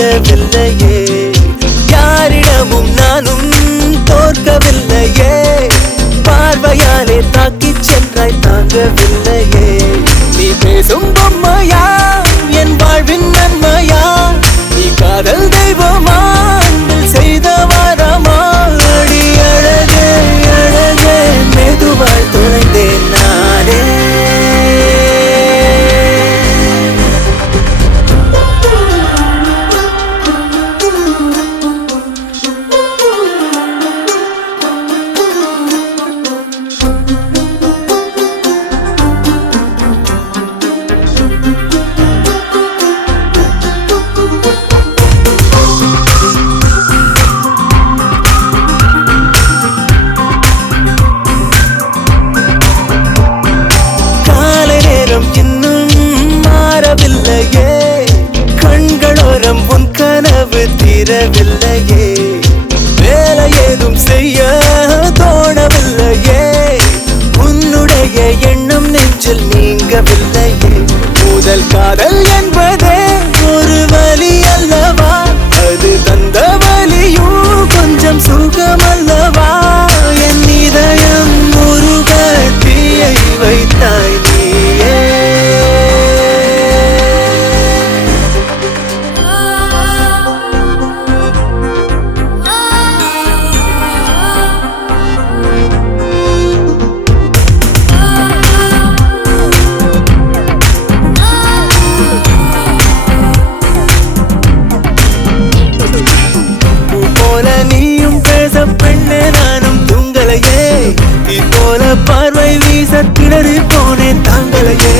விடவில்லையே யாரிடமும் நானும் தோற்கவில்லையே பார்வையாலே தாக்கிச் சென்றாய் தாங்கவில்லையே நீ பேசும் பொம்மையா என் வாழ்வின் நன்மையா நீ காதல் தெய்வமா அன்பில் செய்த வாரமா அடி அழகே அழகே மெதுவாய் தொலைந்தேன் நானே இன்னும் மாறவில்லையே கண்களோரம் உன் கனவு தீரவில்லையே வேலை ஏதும் செய்ய தோணவில்லையே உன்னுடைய எண்ணம் நெஞ்சில் நீங்கவில்லையே முதல் காதல் என்பதே ஒரு வலி அல்லவா அது தந்த வலியும் கொஞ்சம் சுகம் அல்லவா என் இதயம் முருக தீயை வைத்தாய் பெண்ணே நானும் தூங்கலையே இப்போல பார்வை வீச கிளறி போனேன் தாங்கலையே